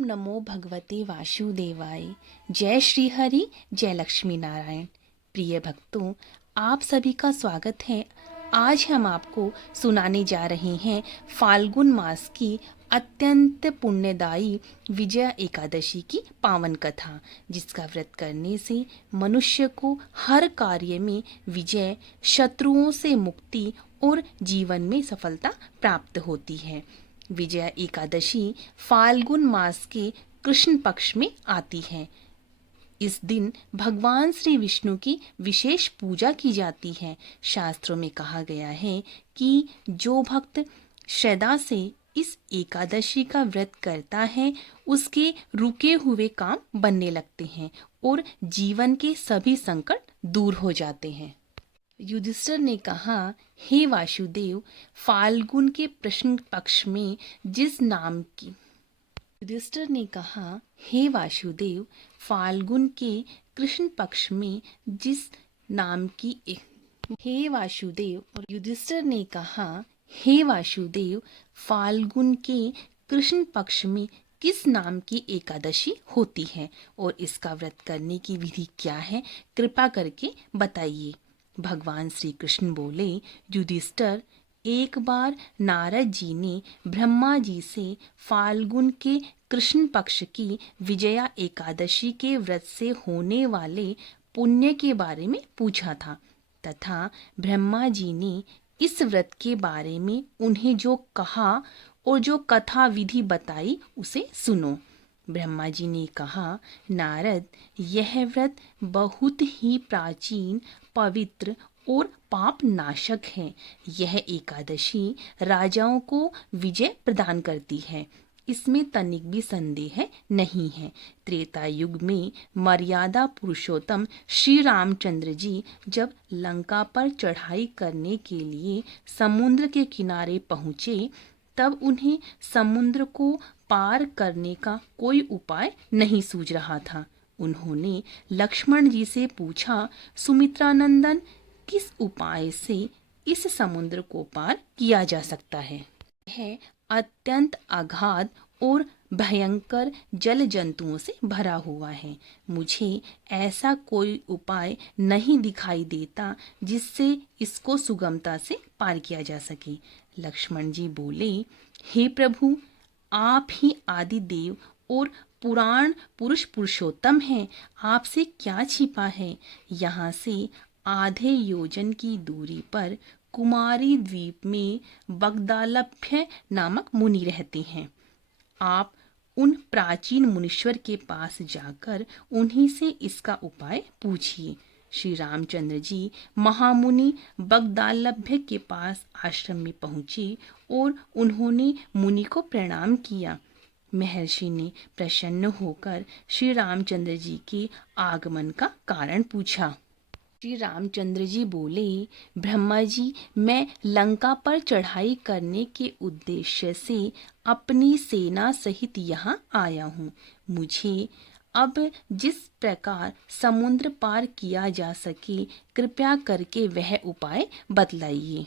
नमो भगवते वासुदेवाय। जय श्री हरि, जय लक्ष्मी नारायण। प्रिय भक्तों, आप सभी का स्वागत है। आज हम आपको सुनाने जा रहे हैं फाल्गुन मास की अत्यंत पुण्यदायी विजया एकादशी की पावन कथा, जिसका व्रत करने से मनुष्य को हर कार्य में विजय, शत्रुओं से मुक्ति और जीवन में सफलता प्राप्त होती है। विजया एकादशी फाल्गुन मास के कृष्ण पक्ष में आती है। इस दिन भगवान श्री विष्णु की विशेष पूजा की जाती है। शास्त्रों में कहा गया है कि जो भक्त श्रद्धा से इस एकादशी का व्रत करता है, उसके रुके हुए काम बनने लगते हैं और जीवन के सभी संकट दूर हो जाते हैं। युधिष्ठिर ने कहा, हे वासुदेव, फाल्गुन के कृष्ण पक्ष में जिस नाम की युधिष्ठिर ने कहा, हे वासुदेव, फाल्गुन के कृष्ण पक्ष में जिस नाम की हे वासुदेव और युधिष्ठिर ने कहा, हे वासुदेव, फाल्गुन के कृष्ण पक्ष में किस नाम की एकादशी होती है और इसका व्रत करने की विधि क्या है, कृपा करके बताइए। भगवान श्री कृष्ण बोले, युधिष्ठिर, एक बार नारद जी ने ब्रह्मा जी से फाल्गुन के कृष्ण पक्ष की विजया एकादशी के व्रत से होने वाले पुण्य के बारे में पूछा था तथा ब्रह्मा जी ने इस व्रत के बारे में उन्हें जो कहा और जो कथा विधि बताई उसे सुनो। ब्रह्मा जी ने कहा, नारद, यह व्रत बहुत ही प्राचीन, पवित्र और पाप नाशक है। यह एकादशी राजाओं को विजय प्रदान करती है, इसमें तनिक भी संदेह नहीं है। त्रेता युग में मर्यादा पुरुषोत्तम श्री रामचंद्र जी जब लंका पर चढ़ाई करने के लिए समुद्र के किनारे पहुँचे, तब उन्हें समुद्र को पार करने का कोई उपाय नहीं सूझ रहा था। उन्होंने लक्ष्मण जी से पूछा, सुमित्रानंदन, किस उपाय से इस समुद्र को पार किया जा सकता है? यह अत्यंत अगाध और भयंकर जल जंतुओं से भरा हुआ है। मुझे ऐसा कोई उपाय नहीं दिखाई देता जिससे इसको सुगमता से पार किया जा सके। लक्ष्मण जी बोले, हे प्रभु, आप ही आदि देव और पुराण पुरुष पुरुषोत्तम हैं। आपसे क्या छिपा है? यहाँ से आधे योजन की दूरी पर कुमारी द्वीप में बगदालभ्य नामक मुनि रहते हैं। आप उन प्राचीन मुनीश्वर के पास जाकर उन्हीं से इसका उपाय पूछिए। श्री रामचंद्र जी महामुनि बगदालभ्य के पास आश्रम में पहुँचे और उन्होंने मुनि को प्रणाम किया। महर्षि ने प्रसन्न होकर श्री रामचंद्र जी के आगमन का कारण पूछा। श्री रामचंद्र जी बोले, ब्रह्मा जी, मैं लंका पर चढ़ाई करने के उद्देश्य से अपनी सेना सहित यहाँ आया हूँ। मुझे अब जिस प्रकार समुद्र पार किया जा सके, कृपया करके वह उपाय बतलाइए।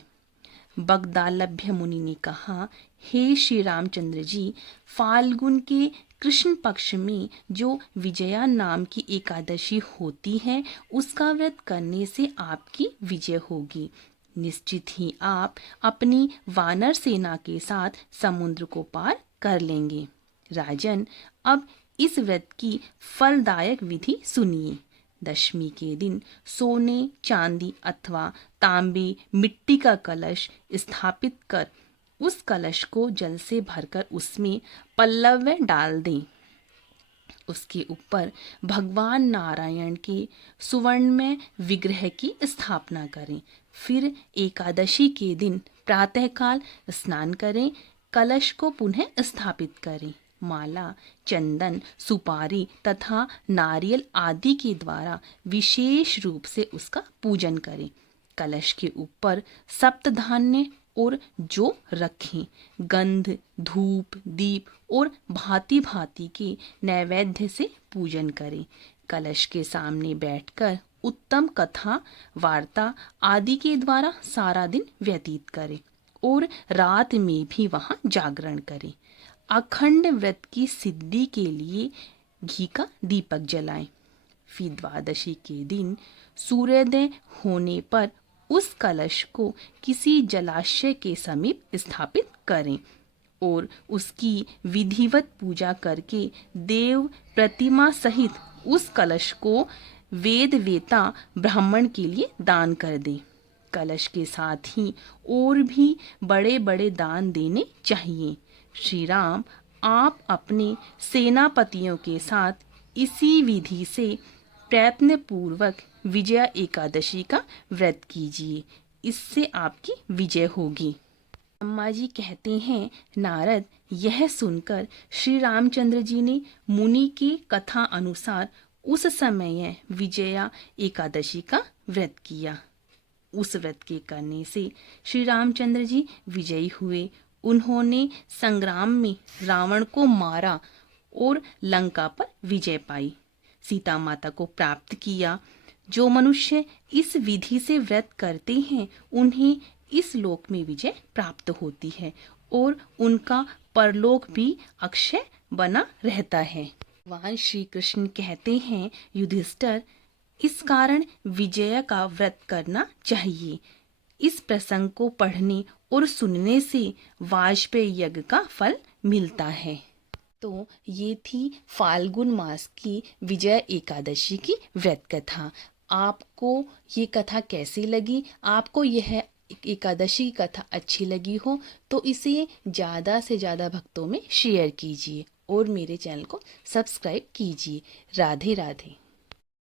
बगदालभ्य मुनि ने कहा, हे श्री रामचंद्र जी, फाल्गुन के कृष्ण पक्ष में जो विजया नाम की एकादशी होती है, उसका व्रत करने से आपकी विजय होगी। निश्चित ही आप अपनी वानर सेना के साथ समुद्र को पार कर लेंगे। राजन, अब इस व्रत की फलदायक विधि सुनिए। दशमी के दिन सोने, चांदी अथवा तांबे, मिट्टी का कलश स्थापित कर उस कलश को जल से भरकर उसमें पल्लव डाल दें। उसके ऊपर भगवान नारायण के सुवर्णमय विग्रह की स्थापना करें। फिर एकादशी के दिन प्रातःकाल स्नान करें, कलश को पुनः स्थापित करें। माला, चंदन, सुपारी तथा नारियल आदि के द्वारा विशेष रूप से उसका पूजन करें। कलश के ऊपर सप्तधान्य और जौ रखें। गंध, धूप, दीप और भांति भांति के नैवेद्य से पूजन करें। कलश के सामने बैठकर उत्तम कथा, वार्ता आदि के द्वारा सारा दिन व्यतीत करें और रात में भी वहाँ जागरण करें। अखंड व्रत की सिद्धि के लिए घी का दीपक जलाएं। फिर द्वादशी के दिन सूर्योदय होने पर उस कलश को किसी जलाशय के समीप स्थापित करें और उसकी विधिवत पूजा करके देव प्रतिमा सहित उस कलश को वेद वेता ब्राह्मण के लिए दान कर दें। कलश के साथ ही और भी बड़े बड़े दान देने चाहिए। श्री राम, आप अपने सेनापतियों के साथ इसी विधि से प्रयत्न पूर्वक विजया एकादशी का व्रत कीजिए, इससे आपकी विजय होगी। अम्मा जी कहते हैं, नारद, यह सुनकर श्री रामचंद्र जी ने मुनि की कथा अनुसार उस समय विजया एकादशी का व्रत किया। उस व्रत के करने से श्री रामचंद्र जी विजयी हुए। उन्होंने संग्राम में रावण को मारा और लंका पर विजय पाई, सीता माता को प्राप्त किया। जो मनुष्य इस विधि से व्रत करते हैं उन्हें इस लोक में विजय प्राप्त होती है और उनका परलोक भी अक्षय बना रहता है। भगवान श्री कृष्ण कहते हैं, युधिष्ठिर, इस कारण विजय का व्रत करना चाहिए। इस प्रसंग को पढ़ने और सुनने से वाजपेयी यज्ञ का फल मिलता है। तो ये थी फाल्गुन मास की विजय एकादशी की व्रत कथा। आपको ये कथा कैसी लगी? आपको यह एकादशी कथा अच्छी लगी हो तो इसे ज़्यादा से ज़्यादा भक्तों में शेयर कीजिए और मेरे चैनल को सब्सक्राइब कीजिए। राधे राधे।